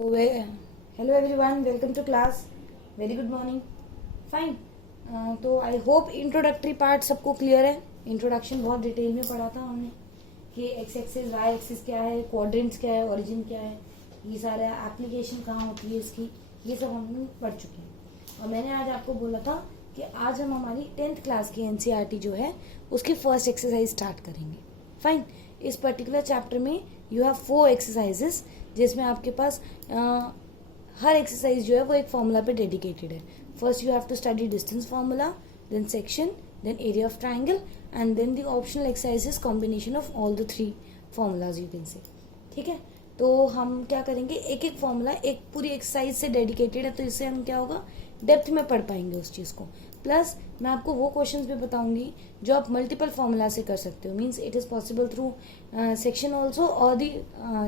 Hello everyone, welcome to class. Very good morning. Fine. तो I hope introductory part सबको clear है। Introduction बहुत detail में पढ़ा था हमने कि एक्स एक्सिस वाई एक्सिस क्या है, क्वाड्रेंट्स क्या है, ओरिजिन क्या है, ये सारा एप्लीकेशन कहाँ होती है इसकी, ये सब हम पढ़ चुके हैं। और मैंने आज आपको बोला था कि आज हम हमारी 10th क्लास की एनसीईआरटी जो है उसकी फर्स्ट एक्सरसाइज स्टार्ट करेंगे। फाइन। इस पर्टिकुलर चैप्टर में यू हैव 4 एक्सरसाइजेस जिसमें आपके पास हर एक्सरसाइज जो है वो एक फॉर्मूला पे डेडिकेटेड है। First you have to study distance formula, then section, then area of triangle and then the optional exercises combination of all the 3 formulas you can say. ठीक है, तो हम क्या करेंगे, एक एक फॉर्मूला एक पूरी एक्सरसाइज से डेडिकेटेड है, तो इससे हम क्या होगा, डेप्थ में पढ़ पाएंगे उस चीज को। प्लस मैं आपको वो क्वेश्चंस भी बताऊंगी जो आप मल्टीपल फॉर्मूला से कर सकते हो। Means it is possible through section also और दी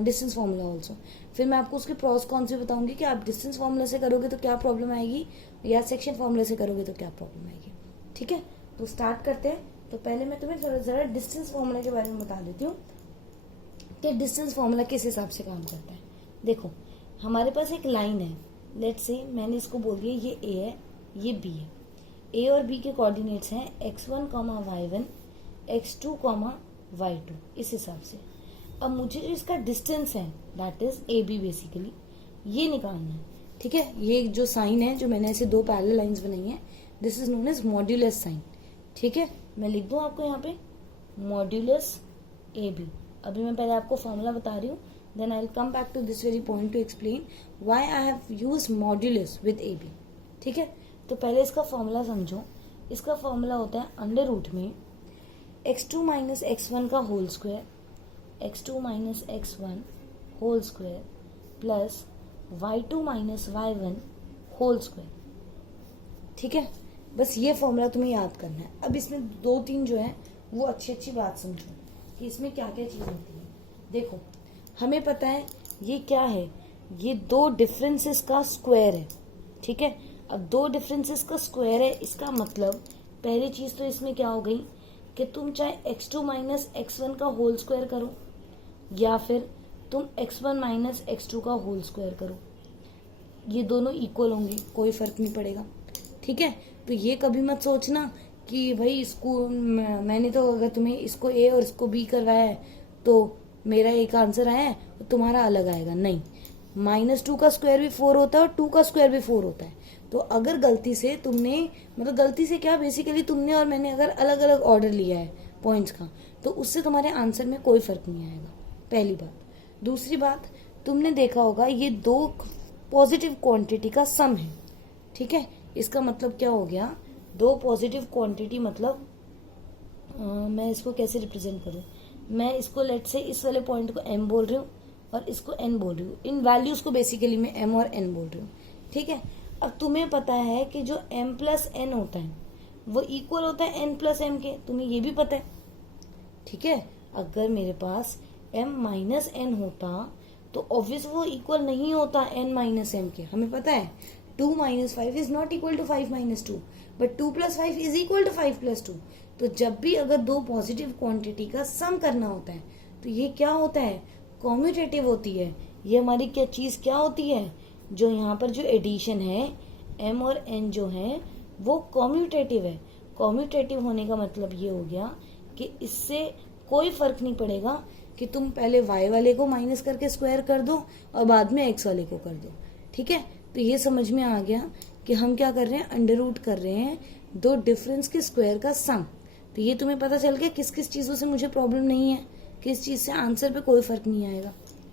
डिस्टेंस फॉर्मूला ऑल्सो। फिर मैं आपको उसके प्रॉस कॉन्स भी बताऊंगी कि आप डिस्टेंस फॉर्मूला से करोगे तो क्या प्रॉब्लम आएगी या सेक्शन फॉर्मूला से करोगे तो क्या प्रॉब्लम आएगी। ठीक है, तो स्टार्ट करते हैं। तो पहले मैं तुम्हें जरा डिस्टेंस फॉर्मूला के बारे में बता देती हूँ कि डिस्टेंस फॉर्मूला किस हिसाब से काम करता है। देखो, हमारे पास एक लाइन है, लेट्स से मैंने इसको बोल दिया ये ए है, ये बी है। ए और बी के कोऑर्डिनेट्स हैं x1, y1, x2, y2, इस हिसाब से। अब मुझे जो इसका डिस्टेंस है that is A B basically ये निकालना है। ठीक है, ये जो साइन है जो मैंने ऐसे 2 पैरेलल लाइंस बनाई है, this is known as modulus sign. ठीक है, मैं लिख दूं आपको यहाँ पे मॉड्यूलस ए बी। अभी मैं पहले आपको फॉर्मूला बता रही हूँ, then I will come back to this very point to explain why I have used modulus with A B. ठीक है, तो पहले इसका फॉर्मूला समझो। इसका फॉर्मूला होता है अंडर रूट में x2 माइनस x1 का whole square, x2 minus x1 whole square plus y2 minus y1 whole square. ठीक है, बस ये फॉर्मूला तुम्हें याद करना है। अब इसमें 2-3 जो है वो अच्छी बात समझो कि इसमें क्या क्या चीज होती है। देखो, हमें पता है ये क्या है, ये 2 डिफरेंसेस का स्क्वायर है। ठीक है, अब 2 डिफरेंसेस का स्क्वायर है, इसका मतलब पहली चीज तो इसमें क्या हो गई कि तुम चाहे x2 माइनस x1 का होल स्क्वायर करो या फिर तुम x1 माइनस x2 का होल स्क्वायर करो, ये दोनों इक्वल होंगे, कोई फर्क नहीं पड़ेगा। ठीक है, तो ये कभी मत सोचना कि भाई इसको मैंने तो अगर तुम्हें इसको ए और इसको बी करवाया है तो मेरा एक आंसर आया है और तुम्हारा अलग आएगा। नहीं, -2 का स्क्वायर भी 4 होता है और 2 का स्क्वायर भी 4 होता है। तो अगर गलती से तुमने, मतलब गलती से क्या, बेसिकली तुमने और मैंने अगर अलग अलग ऑर्डर लिया है पॉइंट्स का, तो उससे तुम्हारे आंसर में कोई फर्क नहीं आएगा, पहली बात। दूसरी बात, तुमने देखा होगा ये 2 पॉजिटिव क्वांटिटी का सम है। ठीक है, इसका मतलब क्या हो गया, 2 पॉजिटिव क्वांटिटी मतलब मैं इसको कैसे रिप्रेजेंट करूं, मैं इसको लेट से इस वाले पॉइंट को m बोल रही हूँ और इसको n बोल रही हूँ। इन वैल्यूज को बेसिकली मैं m और n बोल रही हूँ। ठीक है, अब तुम्हें पता है कि जो m प्लस n होता है वो इक्वल होता है n प्लस m के, तुम्हें ये भी पता है। ठीक है, अगर मेरे पास m माइनस n होता तो ऑब्वियस वो इक्वल नहीं होता n माइनस m के, हमें पता है 2 minus 5 is not equal to 5 minus 2, but 2 plus 5 is equal to 5 plus 2। तो जब भी अगर 2 पॉजिटिव क्वांटिटी का सम करना होता है तो ये क्या होता है, कॉम्यूटेटिव होती है। ये हमारी क्या चीज क्या होती है, जो यहाँ पर जो एडिशन है m और n जो है वो कॉम्यूटेटिव है। कॉम्यूटेटिव होने का मतलब ये हो गया कि इससे कोई फर्क नहीं पड़ेगा कि तुम पहले y वाले को माइनस करके स्क्वायर कर दो और बाद में x वाले को कर दो। ठीक है, तो ये समझ में आ गया कि हम क्या कर रहे हैं, अंडर रूट कर रहे हैं 2 डिफरेंस के स्क्वायर का सम। तो ये तुम्हें पता चल गया किस किस चीजों से मुझे प्रॉब्लम नहीं है, किस चीज से आंसर पे कोई फर्क नहीं आएगा।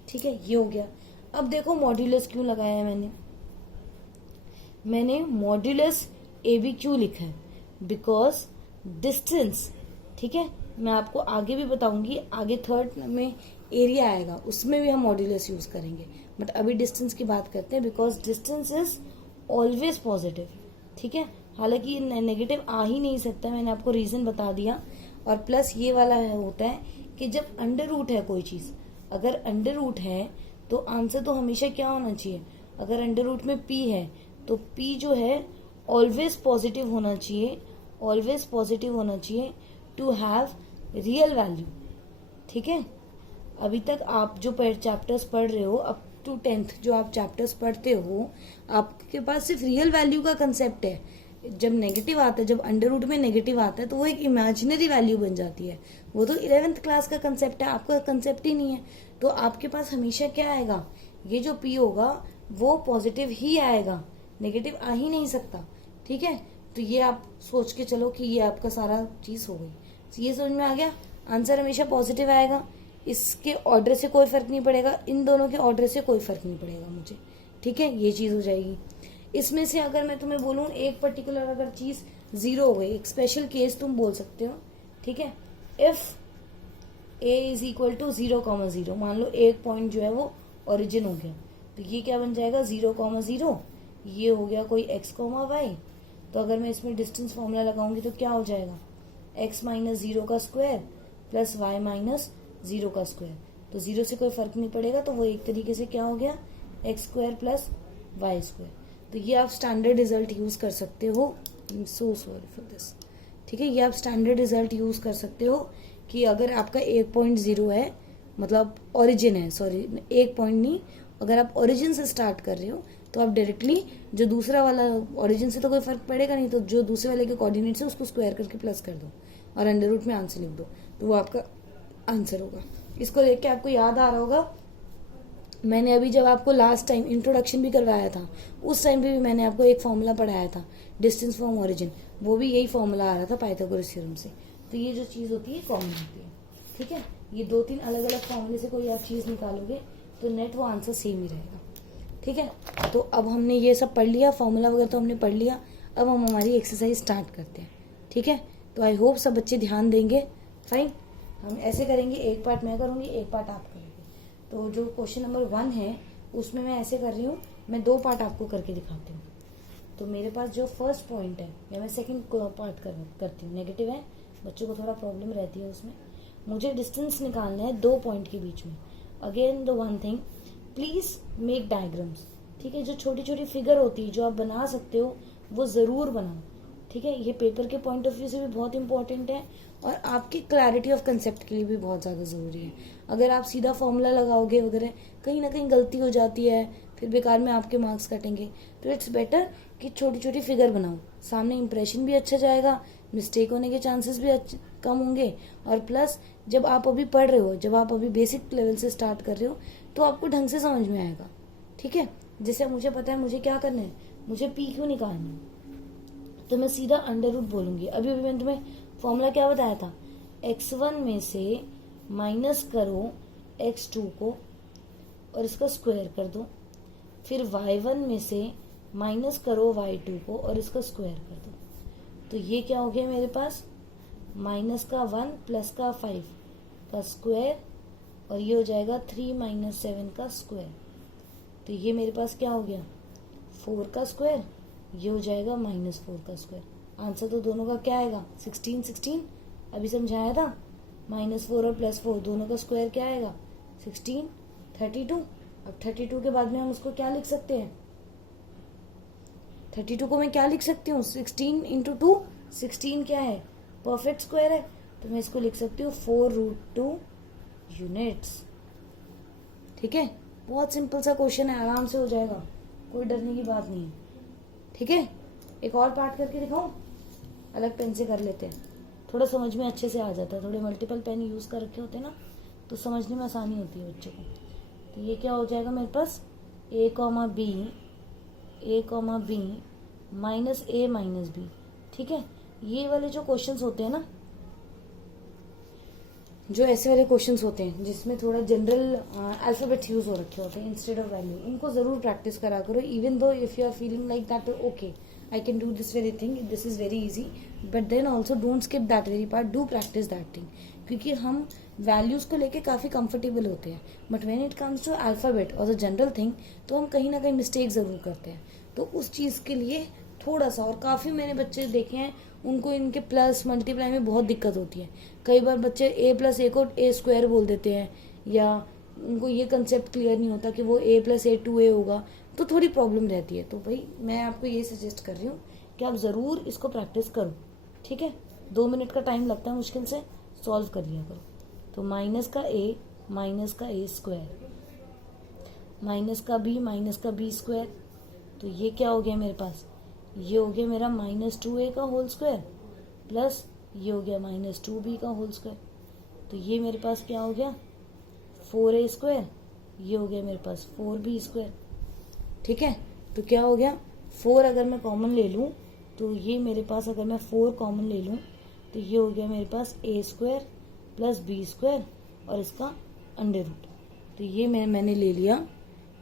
ठीक है, ये हो गया। अब देखो मॉड्यूलस क्यों लगाया है मैंने मॉड्यूलस ए बी क्यों लिखा है, बिकॉज डिस्टेंस। ठीक है, मैं आपको आगे भी बताऊंगी, आगे 3rd में एरिया आएगा उसमें भी हम मॉड्यूलस यूज करेंगे, बट अभी डिस्टेंस की बात करते हैं because distance is always positive. ठीक है, हालांकि नेगेटिव आ ही नहीं सकता, मैंने आपको रीजन बता दिया। और प्लस ये वाला होता है कि जब अंडर रूट है कोई चीज, अगर अंडर रूट है तो आंसर तो हमेशा क्या होना चाहिए, अगर अंडर रूट में p है तो p जो है ऑलवेज पॉजिटिव होना चाहिए, ऑलवेज पॉजिटिव होना चाहिए टू हैव रियल वैल्यू। ठीक है, अभी तक आप जो चैप्टर्स पढ़ रहे हो, अब टू 10th जो आप चैप्टर्स पढ़ते हो, आपके पास सिर्फ रियल वैल्यू का कंसेप्ट है। जब नेगेटिव आता है, जब अंडर रूट में नेगेटिव आता है, तो वो एक इमेजिनरी वैल्यू बन जाती है। वो तो 11th क्लास का कंसेप्ट है, आपका कंसेप्ट ही नहीं है। तो आपके पास हमेशा क्या आएगा, ये जो पी होगा वो पॉजिटिव ही आएगा, नेगेटिव आ ही नहीं सकता। ठीक है, तो ये आप सोच के चलो कि ये आपका सारा चीज हो गई। तो ये समझ में आ गया, आंसर हमेशा पॉजिटिव आएगा, इसके ऑर्डर से कोई फर्क नहीं पड़ेगा, इन दोनों के ऑर्डर से कोई फर्क नहीं पड़ेगा मुझे। ठीक है, ये चीज हो जाएगी। इसमें से अगर मैं तुम्हें बोलूं एक पर्टिकुलर अगर चीज 0 हो गई, एक स्पेशल केस तुम बोल सकते हो। ठीक है, if a is equal to 0,0, मान लो एक पॉइंट जो है वो ओरिजिन हो गया, तो ये क्या बन जाएगा 0,0, ये हो गया कोई x, y। तो अगर मैं इसमें डिस्टेंस फॉर्मूला लगाऊंगी तो क्या हो जाएगा, x माइनस 0 का स्क्वायर प्लस y माइनस 0 का स्क्वायर। तो 0 से कोई फर्क नहीं पड़ेगा, तो वो एक तरीके से क्या हो गया, x square plus y square. तो ये आप स्टैंडर्ड रिजल्ट यूज कर सकते हो। So sorry for this. ठीक है, ये आप स्टैंडर्ड रिजल्ट यूज कर सकते हो कि अगर आपका 1.0 है, मतलब ओरिजिन है, सॉरी 1 पॉइंट नहीं, अगर आप ओरिजिन से स्टार्ट कर रहे हो तो आप डायरेक्टली जो दूसरा वाला, ओरिजिन से तो कोई फर्क पड़ेगा नहीं, तो जो दूसरे वाले के कोऑर्डिनेट्स है उसको स्क्वायर करके प्लस कर दो और अंडर रूट में आंसर लिख दो, तो वो आपका आंसर होगा। इसको देख के आपको याद आ रहा होगा, मैंने अभी जब आपको लास्ट टाइम इंट्रोडक्शन भी करवाया था, उस टाइम पे भी मैंने आपको एक फॉर्मूला पढ़ाया था, डिस्टेंस फ्रॉम ओरिजिन, वो भी यही फॉर्मूला आ रहा था पाइथागोरस थ्योरम से। तो ये जो चीज होती है कॉमन होती है। ठीक है, ये 2-3 अलग अलग फॉर्मूले से कोई आप चीज निकालोगे तो नेट वो आंसर सेम ही रहेगा। ठीक है, तो अब हमने ये सब पढ़ लिया, फॉर्मूला वगैरह तो हमने पढ़ लिया, अब हम हमारी एक्सरसाइज स्टार्ट करते हैं। ठीक है, तो आई होप सब बच्चे ध्यान देंगे। फाइन, हम ऐसे करेंगे, एक पार्ट मैं करूंगी, एक पार्ट आप करेंगे। तो जो क्वेश्चन नंबर 1 है उसमें मैं ऐसे कर रही हूँ, मैं 2 पार्ट आपको करके दिखाती हूँ। तो मेरे पास जो फर्स्ट पॉइंट है, या मैं सेकंड पार्ट करती हूँ, नेगेटिव है, बच्चों को थोड़ा प्रॉब्लम रहती है उसमें। मुझे डिस्टेंस निकालना है 2 पॉइंट के बीच में। Again the one thing, please make diagrams. ठीक है, जो छोटी छोटी फिगर होती है जो आप बना सकते हो वो जरूर बनाओ। ठीक है, ये पेपर के पॉइंट ऑफ व्यू से भी बहुत इंपॉर्टेंट है और आपकी क्लैरिटी ऑफ कंसेप्ट के लिए भी बहुत ज्यादा जरूरी है। अगर आप सीधा फॉर्मूला लगाओगे वगैरह, कहीं ना कहीं गलती हो जाती है, फिर बेकार में आपके मार्क्स कटेंगे। तो इट्स बेटर कि छोटी छोटी फिगर बनाओ, सामने इंप्रेशन भी अच्छा जाएगा, मिस्टेक होने के चांसेस भी कम होंगे, और प्लस जब आप अभी पढ़ रहे हो, जब आप अभी बेसिक लेवल से स्टार्ट कर रहे हो, तो आपको ढंग से समझ में आएगा। ठीक है, जैसे मुझे पता है मुझे क्या करना है, मुझे पी क्यू निकालना है, तो मैं सीधा अंडर रूट बोलूंगी। अभी अभी मैंने तुम्हें फॉर्मूला क्या बताया था, x1 में से माइनस करो x2 को और इसका स्क्वायर कर दो, फिर y1 में से माइनस करो y2 को और इसका स्क्वायर कर दो। तो ये क्या हो गया मेरे पास, माइनस का 1 प्लस का 5 का स्क्वायर, और ये हो जाएगा 3 माइनस 7 का स्क्वायर। तो ये मेरे पास क्या हो गया, 4 का स्क्वायर, ये हो जाएगा -4 का स्क्वायर। आंसर तो दोनों का क्या आएगा, 16 अभी समझाया था, -4 और +4 दोनों का स्क्वायर क्या आएगा, 16, 32। अब 32 के बाद में हम उसको क्या लिख सकते हैं, 32 को मैं क्या लिख सकती हूँ, 16 इंटू 2, 16 क्या है, परफेक्ट स्क्वायर है, तो मैं इसको लिख सकती हूँ 4√2 यूनिट्स। ठीक है, बहुत सिंपल सा क्वेश्चन है, आराम से हो जाएगा, कोई डरने की बात नहीं है। ठीक है, एक और पार्ट करके दिखाऊं, अलग पेन से कर लेते हैं, थोड़ा समझ में अच्छे से आ जाता है, थोड़े मल्टीपल पेन यूज कर रखे होते हैं ना, तो समझने में आसानी होती है बच्चों को। तो ये क्या हो जाएगा मेरे पास, a, b minus a minus b। ठीक है, ये वाले जो क्वेश्चंस होते हैं ना, जो ऐसे वाले क्वेश्चंस होते हैं जिसमें थोड़ा जनरल अल्फाबेट्स यूज हो रखे होते हैं इंस्टेड ऑफ वैल्यू, उनको जरूर प्रैक्टिस करा करो। Even though if you are feeling like that okay I can do this very thing, this is very easy, but then also don't skip that very part, do practice that thing, क्योंकि हम values को लेके काफी comfortable होते हैं, but when it comes to alphabet और the general thing तो हम कहीं ना कहीं मिस्टेक जरूर करते हैं। तो उस चीज के लिए थोड़ा सा, और काफी मैंने बच्चे देखे हैं उनको इनके प्लस मल्टीप्लाई में बहुत दिक्कत होती है। कई बार बच्चे a+a को a² बोल देते हैं, या उनको ये कंसेप्ट क्लियर नहीं होता कि वो a+a 2a होगा, तो थोड़ी प्रॉब्लम रहती है। तो भाई मैं आपको ये सजेस्ट कर रही हूँ कि आप जरूर इसको प्रैक्टिस करो। ठीक है, 2 मिनट का टाइम लगता है मुश्किल से, सॉल्व कर लिया करो। तो -a -a², माइनस का बी स्क्वायर, तो ये क्या हो गया मेरे पास, ये हो गया मेरा -2a का होल स्क्वायर प्लस ये हो गया -2b का होल स्क्वायर, तो ये मेरे पास क्या हो गया 4a स्क्वायर, ये हो गया मेरे पास 4b स्क्वायर। ठीक है, तो क्या हो गया 4 अगर मैं कॉमन ले लूँ तो ये मेरे पास, अगर मैं 4 कॉमन ले लूँ तो ये हो गया मेरे पास a square plus b square और इसका अंडर रूट। तो ये मैंने ले लिया,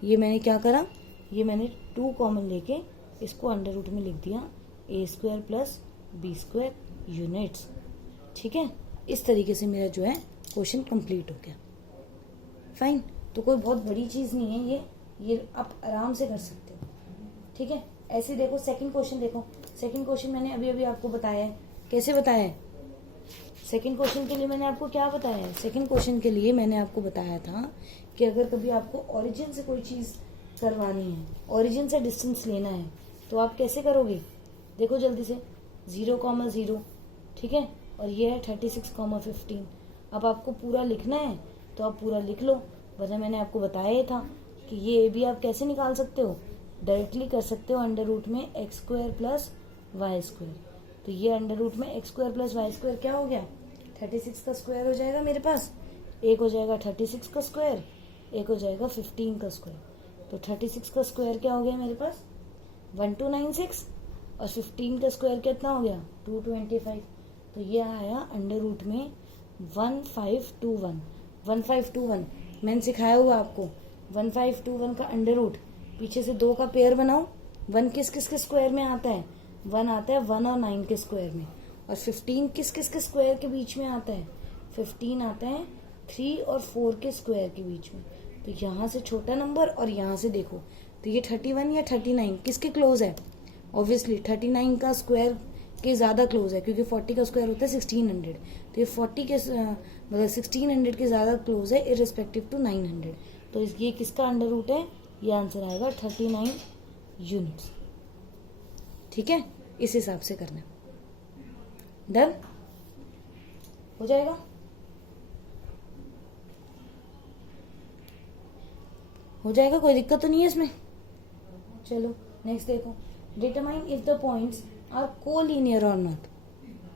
ये मैंने क्या करा, ये मैंने 2 कॉमन लेके इसको अंडर रूट में लिख दिया a square plus b square units. ठीक है, इस तरीके से मेरा जो है क्वेश्चन कंप्लीट हो गया। फाइन, तो कोई बहुत बड़ी चीज नहीं है ये आप आराम से कर सकते हो। ठीक है, ऐसे देखो सेकंड क्वेश्चन, देखो सेकंड क्वेश्चन मैंने अभी अभी आपको बताया है। कैसे बताया है? सेकंड क्वेश्चन के लिए मैंने आपको क्या बताया है? सेकंड क्वेश्चन के लिए मैंने आपको बताया था कि अगर कभी आपको ओरिजिन से कोई चीज करवानी है, ओरिजिन से डिस्टेंस लेना है, तो आप कैसे करोगे? देखो जल्दी से, 0,0, ठीक है, और ये है 36,15। अब आपको पूरा लिखना है तो आप पूरा लिख लो, वरना मैंने आपको बताया ही था कि ये भी आप कैसे निकाल सकते हो, डायरेक्टली कर सकते हो अंडर रूट में X square plus Y square. तो ये अंडर रूट में X square plus Y square क्या हो गया, 36 का स्क्वायर हो जाएगा मेरे पास, एक हो जाएगा 36 का स्क्वायर, एक हो जाएगा 15 का स्क्वायर। तो 36 का स्क्वायर क्या हो गया मेरे पास 1296 और 15 का स्क्वायर कितना हो गया 225। तो ये आया अंडर रूट में 1521 मैंने सिखाया हुआ आपको 1521 का अंडर रूट, पीछे से 2 का पेयर बनाओ, 1 किस किस के स्क्वायर में आता है, 1 आता है 1 और 9 के स्क्वायर में, और 15 किस किस के स्क्वायर के बीच में आता है, 15 आता है 3 और 4 के स्क्वायर के बीच में। तो यहाँ से छोटा नंबर और यहाँ से देखो, तो ये 31 या 39 किसके क्लोज है, ऑब्वियसली 39 का स्क्वायर के ज्यादा क्लोज है, क्योंकि 40 का स्क्वायर होता है 1600, तो ये 40 के मतलब 1600 के ज्यादा क्लोज है इररिस्पेक्टिव टू 900। तो ये किसका अंडर रूट है, ये आंसर आएगा 39 यूनिट्स। ठीक है, इस हिसाब से करना, डन हो जाएगा। हो जाएगा, कोई दिक्कत तो नहीं है इसमें। चलो नेक्स्ट देखो, determine if the points are collinear और नॉट।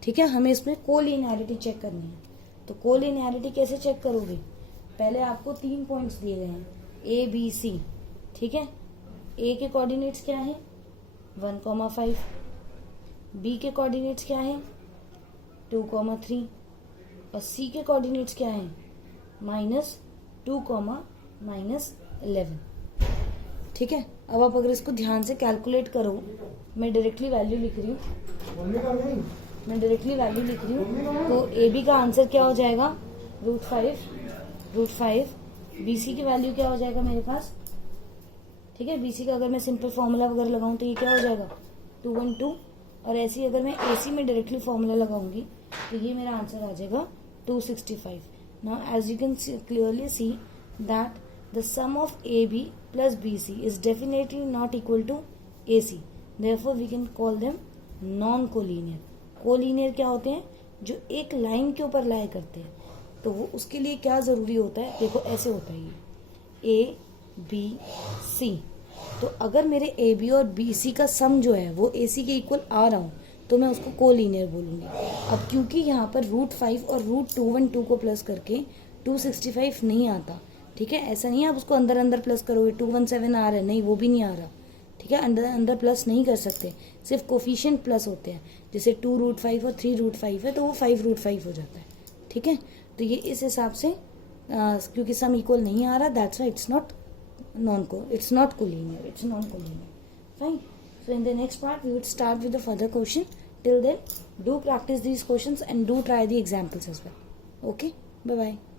ठीक है, हमें इसमें कोलिनियरिटी चेक करनी है। तो कोलिनियरिटी कैसे चेक करोगे, पहले आपको 3 पॉइंट्स दिए गए हैं ए बी सी। ठीक है, ए के कोऑर्डिनेट्स क्या है 1,5, बी के कोऑर्डिनेट्स क्या है 2,3 और सी के कोऑर्डिनेट्स क्या है -2, -11। ठीक है, अब आप अगर इसको ध्यान से कैलकुलेट करो, मैं डायरेक्टली वैल्यू लिख रही हूँ, तो ए बी का आंसर क्या हो जाएगा √5, बी सी की वैल्यू क्या हो जाएगा मेरे पास। ठीक है, बी सी का अगर मैं सिंपल फॉर्मूला वगैरह लगाऊं तो ये क्या हो जाएगा 212, और ऐसे ही अगर मैं ए सी में डायरेक्टली फॉर्मूला लगाऊंगी तो ये मेरा आंसर आ जाएगा 265। Now as you can clearly see that the sum of AB plus BC is definitely not equal to AC. Therefore, we can call them non-collinear. Collinear क्या होते हैं, जो एक लाइन के ऊपर लाई करते हैं। तो वो उसके लिए क्या जरूरी होता है, देखो ऐसे होता है ये A B C। तो अगर मेरे AB और BC का सम जो है वो AC के इक्वल आ रहा हूँ तो मैं उसको कोलिनियर बोलूंगी। अब क्योंकि यहाँ पर √5 और √212 को प्लस करके 265 नहीं आता। ठीक है, ऐसा नहीं है आप उसको अंदर अंदर प्लस करोगे 217 आ रहा है, नहीं वो भी नहीं आ रहा। ठीक है, अंदर अंदर प्लस नहीं कर सकते, सिर्फ कोफिशिएंट प्लस होते हैं। जैसे 2√5 और 3√5 है तो वो 5√5 हो जाता है। ठीक है, तो ये इस हिसाब से क्योंकि सम इक्वल नहीं आ रहा, that's why it's not collinear, it's non collinear. Fine, so in the next part we would start with the further question. Till then do practice these questions and do try the examples as well. Okay, bye bye.